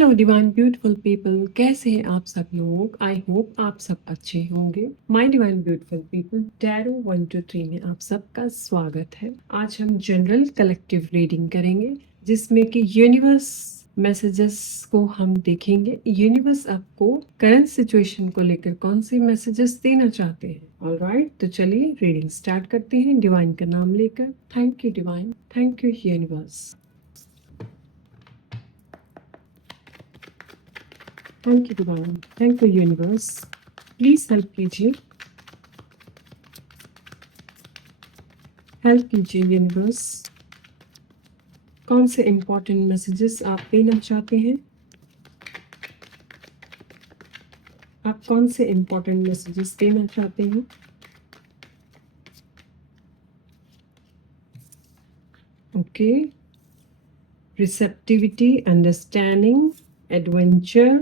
Hello divine beautiful people, कैसे हैं आप सब लोग। आई होप आप सब अच्छे होंगे। My divine beautiful people, tarot 123 में आप सबका स्वागत है। आज हम जनरल कलेक्टिव रीडिंग करेंगे जिसमें कि यूनिवर्स मैसेजेस को हम देखेंगे। यूनिवर्स आपको करंट सिचुएशन को लेकर कौन से मैसेजेस देना चाहते हैं। ऑलराइट, तो चलिए रीडिंग स्टार्ट करते हैं डिवाइन का नाम लेकर। Thank you divine, thank you universe, thank you divine, thank you universe. Please help कीजिए, हेल्प कीजिए यूनिवर्स। कौन से इम्पोर्टेंट मैसेजेस आप देना चाहते हैं। आप कौन से इम्पोर्टेंट मैसेजेस देना चाहते हैं। Okay, receptivity, understanding, adventure,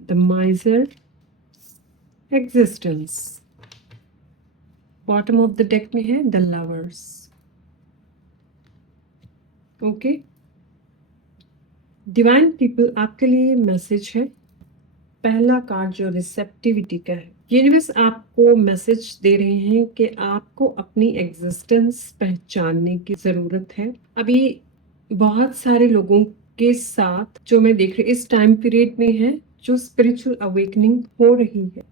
the माइजर, existence. Bottom of the deck में है the lovers. Okay divine people, आपके लिए मैसेज है। पहला कार्ड जो रिसेप्टिविटी का है, यूनिवर्स आपको मैसेज दे रहे हैं कि आपको अपनी एग्जिस्टेंस पहचानने की जरूरत है। अभी बहुत सारे लोगों के साथ जो मैं देख रही इस टाइम पीरियड में है, जो स्पिरिचुअल अवेकनिंग हो रही है,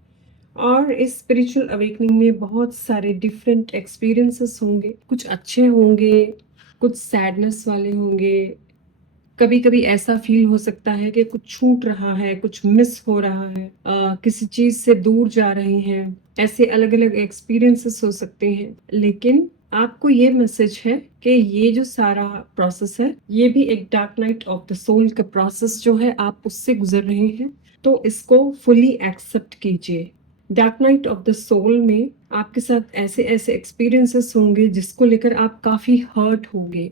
और इस स्पिरिचुअल अवेकनिंग में बहुत सारे डिफरेंट एक्सपीरियंसेस होंगे। कुछ अच्छे होंगे, कुछ सैडनेस वाले होंगे। कभी कभी ऐसा फील हो सकता है कि कुछ छूट रहा है, कुछ मिस हो रहा है, किसी चीज से दूर जा रहे हैं। ऐसे अलग अलग एक्सपीरियंसेस हो सकते हैं, लेकिन आपको ये मैसेज है कि ये जो सारा प्रोसेस है, ये भी एक dark night of the soul का प्रोसेस जो है, आप उससे गुजर रहे हैं, तो इसको फुली एक्सेप्ट कीजिए। Dark night of the soul में आपके साथ ऐसे ऐसे एक्सपीरियंसेस होंगे जिसको लेकर आप काफी हर्ट होंगे।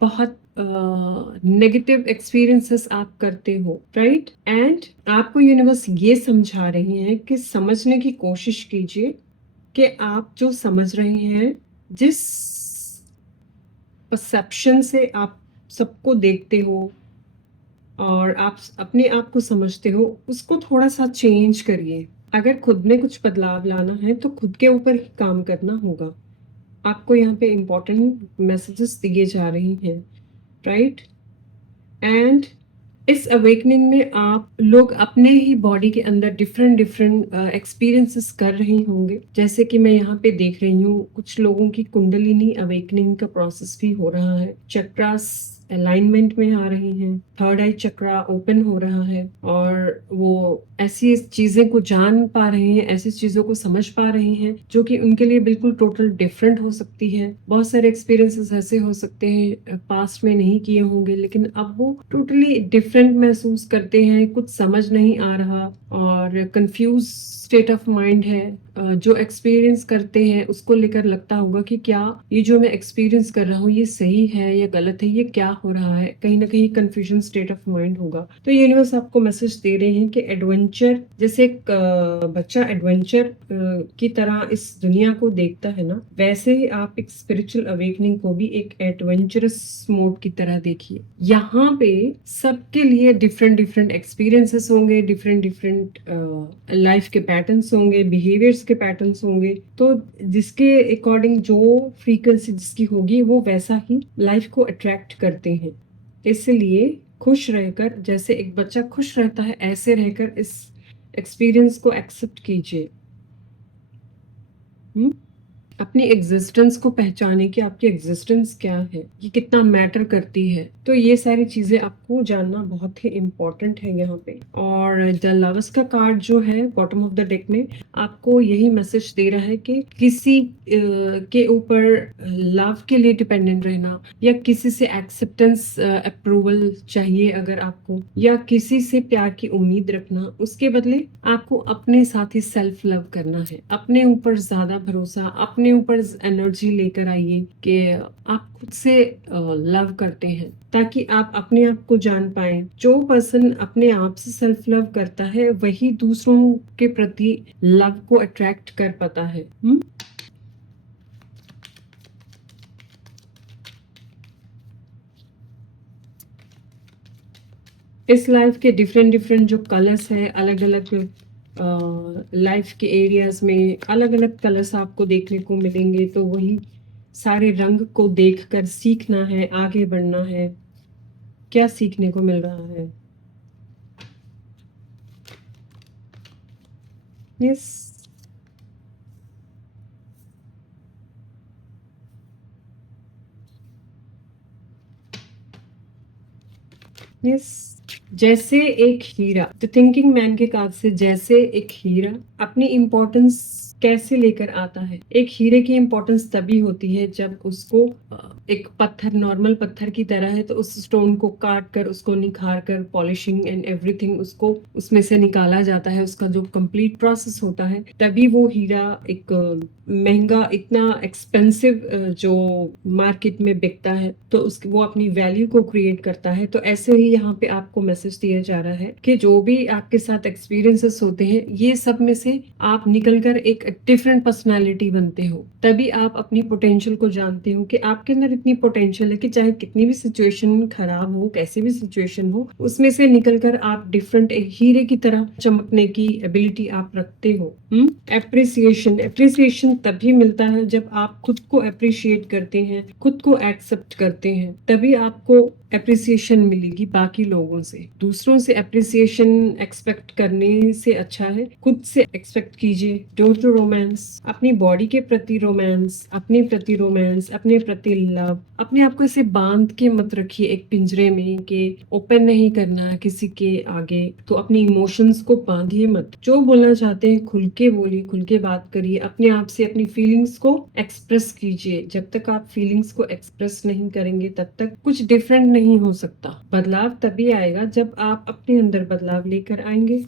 बहुत नेगेटिव एक्सपीरियंसेस आप करते हो, राइट। एंड आपको यूनिवर्स ये समझा रही है कि समझने की कोशिश कीजिए कि आप जो समझ रहे हैं, जिस परसेप्शन से आप सबको देखते हो और आप अपने आप को समझते हो, उसको थोड़ा सा चेंज करिए। अगर खुद में कुछ बदलाव लाना है तो खुद के ऊपर ही काम करना होगा। आपको यहाँ पे इम्पोर्टेंट मैसेजेस दिए जा रही हैं, राइट। एंड इस अवेकनिंग में आप लोग अपने ही बॉडी के अंदर डिफरेंट डिफरेंट एक्सपीरियंसेस कर रहे होंगे। जैसे कि मैं यहाँ पे देख रही हूँ, कुछ लोगों की कुंडलिनी अवेकनिंग का प्रोसेस भी हो रहा है। चक्रास अलाइनमेंट में आ रही हैं, थर्ड आई चक्रा ओपन हो रहा है, और वो ऐसी चीजें को जान पा रहे हैं, ऐसी चीजों को समझ पा रहे हैं जो कि उनके लिए बिल्कुल टोटल डिफरेंट हो सकती है। बहुत सारे एक्सपीरियंसेस ऐसे हो सकते हैं पास्ट में नहीं किए होंगे, लेकिन अब वो टोटली डिफरेंट महसूस करते हैं। कुछ समझ नहीं आ रहा और कंफ्यूज स्टेट ऑफ माइंड है। जो एक्सपीरियंस करते हैं उसको लेकर लगता होगा कि क्या ये जो मैं एक्सपीरियंस कर रहा हूँ ये सही है या गलत है, ये क्या हो रहा है। कहीं ना कहीं कंफ्यूजन स्टेट ऑफ माइंड होगा। तो यूनिवर्स आपको मैसेज दे रहे हैं कि एडवेंचर, जैसे एक बच्चा एडवेंचर की तरह इस दुनिया को देखता है ना, वैसे ही आप एक स्पिरिचुअल अवेकनिंग को भी एक एडवेंचरस मोड की तरह देखिए। यहाँ पे सबके लिए डिफरेंट डिफरेंट एक्सपीरियंसेस होंगे, डिफरेंट डिफरेंट लाइफ के पैटर्न्स होंगे, बिहेवियर्स के पैटर्न्स होंगे। तो जिसके अकॉर्डिंग जो फ्रीक्वेंसी जिसकी होगी, वो वैसा ही लाइफ को अट्रैक्ट करते हैं। इसलिए खुश रहकर, जैसे एक बच्चा खुश रहता है, ऐसे रहकर इस एक्सपीरियंस को एक्सेप्ट कीजिए। अपनी एग्जिस्टेंस को पहचाने कि आपकी एग्जिस्टेंस क्या है, ये कितना मैटर करती है। तो ये सारी चीजें आपको जानना बहुत ही इम्पोर्टेंट है यहाँ पे। और द लवर्स का कार्ड जो है बॉटम ऑफ द डेक में, आपको यही मैसेज दे रहा है कि किसी के ऊपर लव के लिए डिपेंडेंट रहना, या किसी से एक्सेप्टेंस अप्रूवल चाहिए अगर आपको, या किसी से प्यार की उम्मीद रखना, उसके बदले आपको अपने साथ ही सेल्फ लव करना है। अपने ऊपर ज्यादा भरोसा, अपने अपने ऊपर एनर्जी लेकर आइए कि आप खुद से लव करते हैं, ताकि आप अपने आप को जान पाए। जो पर्सन अपने आप से सेल्फ लव करता है वही दूसरों के प्रति लव को अट्रैक्ट कर पाता है। इस लाइफ के डिफरेंट डिफरेंट जो कलर्स हैं, अलग अलग लाइफ के एरियाज में अलग अलग कलर्स आपको देखने को मिलेंगे। तो वही सारे रंग को देखकर सीखना है, आगे बढ़ना है। क्या सीखने को मिल रहा है? Yes, yes. जैसे एक हीरा, द थिंकिंग मैन के कार्ड से, जैसे एक हीरा अपनी इम्पोर्टेंस कैसे लेकर आता है। एक हीरे की इम्पोर्टेंस तभी होती है जब उसको एक पत्थर, नॉर्मल पत्थर की तरह है, तो उस स्टोन को काट कर, उसको निखार कर, पॉलिशिंग एंड एवरीथिंग, उसको उसमें से निकाला जाता है। उसका जो कंप्लीट प्रोसेस होता है, तभी वो हीरा एक महंगा, इतना एक्सपेंसिव जो मार्केट में बिकता है, तो उसकी वो अपनी वैल्यू को क्रिएट करता है। तो ऐसे ही यहाँ पे आपको मैसेज दिया जा रहा है कि जो भी आपके साथ एक्सपीरियंसेस होते हैं, ये सब में से आप निकलकर एक डिफरेंट पर्सनालिटी बनते हो। तभी आप अपनी पोटेंशियल को जानते हो कि आपके अंदर इतनी पोटेंशियल है कि चाहे कितनी भी सिचुएशन खराब हो, कैसी भी सिचुएशन हो, उसमें से निकलकर आप डिफरेंट एक हीरे की तरह चमकने की एबिलिटी आप रखते हो। एप्रिसिएशन, एप्रिसिएशन तभी मिलता है जब आप खुद को अप्रिशिएट करते हैं, खुद को एक्सेप्ट करते हैं, तभी आपको एप्रिसिएशन मिलेगी बाकी लोगों से। दूसरों से एप्रिसिएशन एक्सपेक्ट करने से अच्छा है खुद से एक्सपेक्ट कीजिए। डोंट डू रोमांस, अपनी बॉडी के प्रति रोमांस, अपने प्रति रोमांस, अपने प्रति लव। अपने आप को ऐसे बांध के मत रखिए एक पिंजरे में कि ओपन नहीं करना है किसी के आगे। तो अपनी इमोशंस को बांधिए मत। जो बोलना चाहते हैं खुल के बोलिए, खुल के बात करिए। अपने आप से अपनी फीलिंग्स को एक्सप्रेस कीजिए। जब तक आप फीलिंग्स को एक्सप्रेस नहीं करेंगे, तब तक कुछ डिफरेंट नहीं हो सकता। बदलाव तभी आएगा जब आप अपने अंदर बदलाव लेकर आएंगे।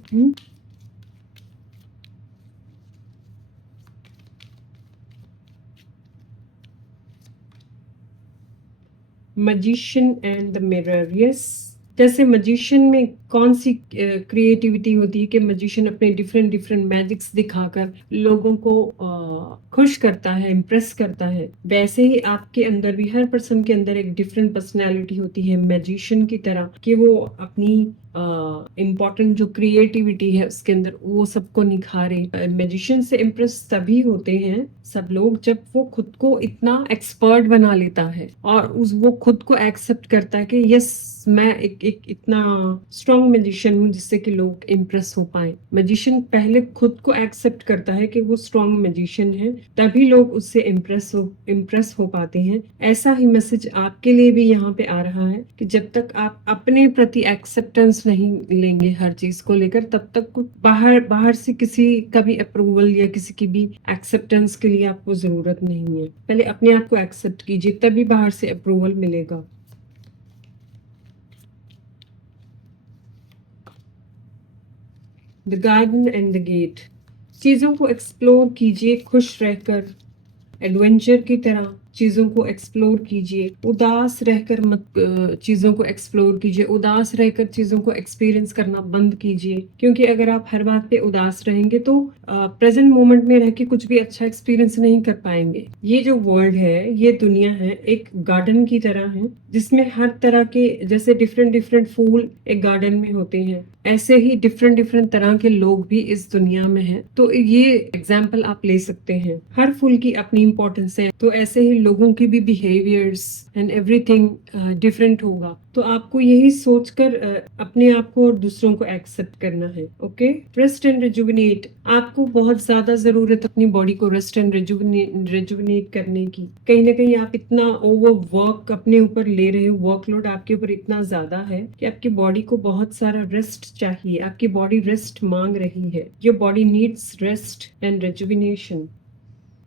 Magician and the mirror. Yes, जैसे मजिशियन में कौन सी क्रिएटिविटी होती है कि मजिशियन अपने डिफरेंट डिफरेंट मैजिक्स दिखाकर लोगों को खुश करता है, इम्प्रेस करता है। वैसे ही आपके अंदर भी, हर पर्सन के अंदर एक डिफरेंट पर्सनैलिटी होती है मैजिशियन की तरह, कि वो अपनी इम्पोर्टेंट जो क्रिएटिविटी है उसके अंदर वो सबको निखारे। मैजिशियन से इम्प्रेस तभी होते हैं सब लोग जब वो खुद को इतना एक्सपर्ट बना लेता है और वो खुद को एक्सेप्ट करता है कि यस, मैं एक इतना स्ट्रॉन्ग मैजिशियन हूँ, जिससे कि लोग इम्प्रेस हो पाए। मैजिशियन पहले खुद को एक्सेप्ट करता है कि वो स्ट्रॉन्ग मैजिशियन है, तभी लोग उससे इम्प्रेस हो पाते हैं। ऐसा ही मैसेज आपके लिए भी यहाँ पे आ रहा है कि जब तक आप अपने प्रति एक्सेप्टेंस नहीं लेंगे हर चीज को लेकर, तब तक कुछ बाहर से किसी का भी अप्रूवल या किसी की भी एक्सेप्टेंस के लिए आपको जरूरत नहीं है। पहले अपने आप को एक्सेप्ट कीजिए, तभी बाहर से अप्रूवल मिलेगा। The garden and the gate. चीजों को एक्सप्लोर कीजिए खुश रहकर, एडवेंचर की तरह चीजों को एक्सप्लोर कीजिए। उदास रहकर मत चीजों को एक्सप्लोर कीजिए। उदास रहकर चीजों को एक्सपीरियंस करना बंद कीजिए, क्योंकि अगर आप हर बात पे उदास रहेंगे तो प्रेजेंट मोमेंट में रह के कुछ भी अच्छा एक्सपीरियंस नहीं कर पाएंगे। ये जो वर्ल्ड है, ये दुनिया है, एक गार्डन की तरह है, जिसमें हर तरह के, जैसे डिफरेंट डिफरेंट फूल एक गार्डन में होते हैं, ऐसे ही डिफरेंट डिफरेंट तरह के लोग भी इस दुनिया में हैं। तो ये एग्जाम्पल आप ले सकते हैं। हर फूल की अपनी इंपॉर्टेंस है, तो ऐसे ही लोगों की भी बिहेवियर्स एंड एवरीथिंग डिफरेंट होगा। तो आपको यही सोचकर अपने आप को और दूसरों को एक्सेप्ट करना है। Okay, rest and rejuvenate. आपको बहुत ज्यादा जरूरत अपनी बॉडी को रेस्ट एंड रिजुविनेट करने की। कहीं ना कहीं आप इतना ओवर वर्क अपने ऊपर ले रहे हो, वर्कलोड आपके ऊपर इतना ज्यादा है कि आपकी बॉडी को बहुत सारा रेस्ट चाहिए। आपकी बॉडी रेस्ट मांग रही है। Your body needs rest and rejuvenation.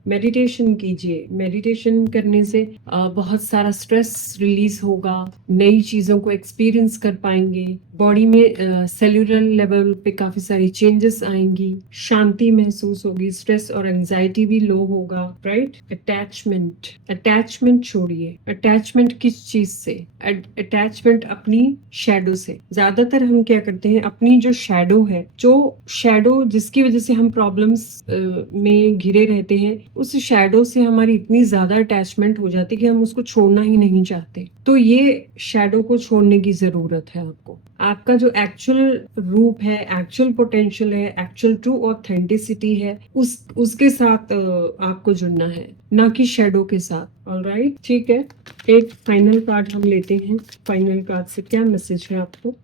Meditation कीजिए। मेडिटेशन करने से बहुत सारा स्ट्रेस रिलीज होगा, नई चीजों को एक्सपीरियंस कर पाएंगे, बॉडी में सेल्यूलर लेवल पे काफी सारी चेंजेस आएंगी, शांति महसूस होगी, स्ट्रेस और एंजाइटी भी लो होगा, राइट। अटैचमेंट छोड़िए। अटैचमेंट किस चीज से? अटैचमेंट अपनी शैडो से। ज्यादातर हम क्या करते हैं, अपनी जो शैडो जिसकी वजह से हम प्रॉब्लम्स में घिरे रहते हैं, उस शैडो से हमारी इतनी ज्यादा अटैचमेंट हो जाती है कि हम उसको छोड़ना ही नहीं चाहते। तो ये शैडो को छोड़ने की जरूरत है आपको। आपका जो एक्चुअल रूप है, एक्चुअल पोटेंशियल है, एक्चुअल ट्रू ऑथेंटिसिटी है, उसके साथ आपको जुड़ना है, ना कि शैडो के साथ। ऑलराइट, ठीक है। एक फाइनल कार्ड हम लेते हैं। फाइनल कार्ड से क्या मैसेज है आपको?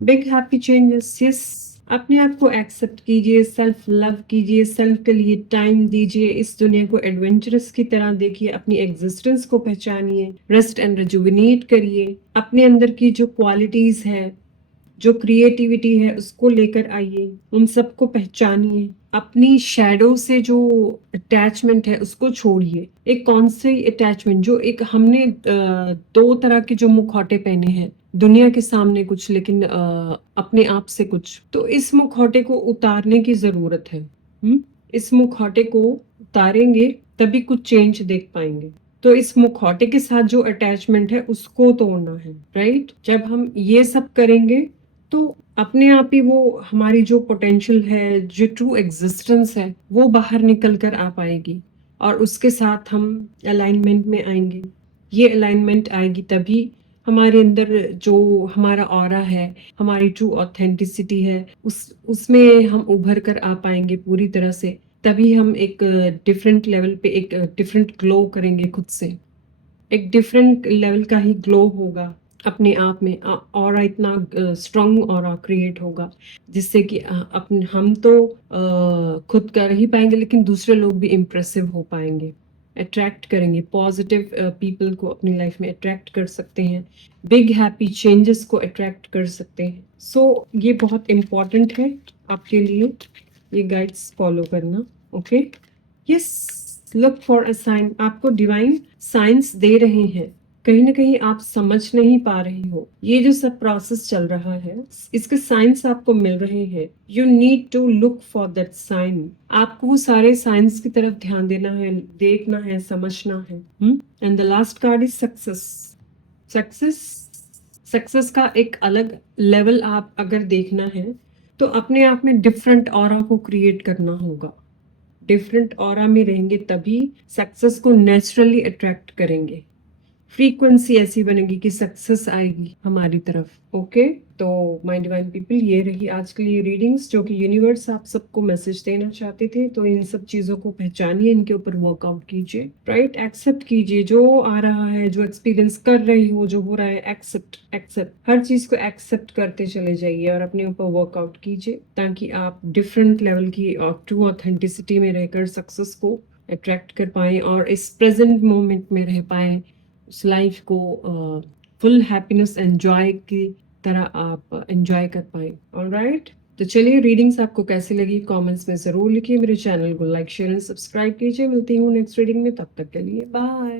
Big happy changes. यस, अपने आप को एक्सेप्ट कीजिए, सेल्फ लव कीजिए, सेल्फ के लिए टाइम दीजिए, इस दुनिया को एडवेंचरस की तरह देखिए, अपनी एग्जिस्टेंस को पहचानिए, रेस्ट एंड रिजुविनेट करिए, अपने अंदर की जो क्वालिटीज है, जो क्रिएटिविटी है, उसको लेकर आइए, उन सबको पहचानिए। अपनी शैडो से जो अटैचमेंट है उसको छोड़िए। एक कौन सी अटैचमेंट? जो एक हमने दो तरह के जो मुखौटे पहने हैं, दुनिया के सामने कुछ, लेकिन अपने आप से कुछ। तो इस मुखौटे को उतारने की जरूरत है। इस मुखौटे को उतारेंगे तभी कुछ चेंज देख पाएंगे। तो इस मुखौटे के साथ जो अटैचमेंट है उसको तोड़ना है, राइट। जब हम ये सब करेंगे तो अपने आप ही वो हमारी जो पोटेंशियल है, जो ट्रू एग्जिस्टेंस है, वो बाहर निकल कर आ पाएगी और उसके साथ हम अलाइनमेंट में आएंगे। ये अलाइनमेंट आएगी तभी हमारे अंदर जो हमारा ऑरा है, हमारी ट्रू ऑथेंटिसिटी है, उसमें हम उभर कर आ पाएंगे पूरी तरह से। तभी हम एक डिफरेंट लेवल पे एक डिफरेंट ग्लो करेंगे खुद से। एक डिफरेंट लेवल का ही ग्लो होगा अपने आप में, और इतना स्ट्रॉन्ग और क्रिएट होगा जिससे कि अपने हम तो खुद कर ही पाएंगे, लेकिन दूसरे लोग भी इम्प्रेसिव हो पाएंगे, अट्रैक्ट करेंगे, पॉजिटिव पीपल को अपनी लाइफ में अट्रैक्ट कर सकते हैं, बिग हैप्पी चेंजेस को अट्रैक्ट कर सकते हैं। सो ये बहुत इम्पॉर्टेंट है आपके लिए, ये गाइड्स फॉलो करना। Okay, yes, look for a sign. आपको डिवाइन साइंस दे रहे हैं, कहीं ना कहीं आप समझ नहीं पा रहे हो। ये जो सब प्रोसेस चल रहा है, इसके साइंस आपको मिल रहे हैं। You need to look for that sign. आपको वो सारे साइंस की तरफ ध्यान देना है, देखना है, समझना है। And the last card is success. Success success का एक अलग लेवल आप अगर देखना है तो अपने आप में डिफरेंट ऑरा को क्रिएट करना होगा। डिफरेंट ऑरा में रहेंगे तभी सक्सेस को नेचुरली अट्रैक्ट करेंगे। फ्रीक्वेंसी ऐसी बनेगी कि सक्सेस आएगी हमारी तरफ। ओके, तो माय डिवाइन पीपल, ये रही आज के लिए रीडिंग्स जो कि यूनिवर्स आप सबको मैसेज देना चाहते थे। तो इन सब चीजों को पहचानिए, इनके ऊपर वर्कआउट कीजिए, राइट। एक्सेप्ट कीजिए जो आ रहा है, जो एक्सपीरियंस कर रही हो, जो हो रहा है, एक्सेप्ट हर चीज को एक्सेप्ट करते चले जाइए और अपने ऊपर वर्कआउट कीजिए, ताकि आप डिफरेंट लेवल की और ट्रू ऑथेंटिसिटी में रहकर सक्सेस को अट्रैक्ट कर पाए और इस प्रेजेंट मोमेंट में रह पाए, उस लाइफ को फुल हैप्पीनेस एंजॉय की तरह आप एंजॉय कर पाए। ऑलराइट, तो चलिए, रीडिंग्स आपको कैसी लगी कमेंट्स में जरूर लिखिए। मेरे चैनल को लाइक, शेयर एंड सब्सक्राइब कीजिए। मिलती हूँ नेक्स्ट रीडिंग में, तब तक के लिए बाय।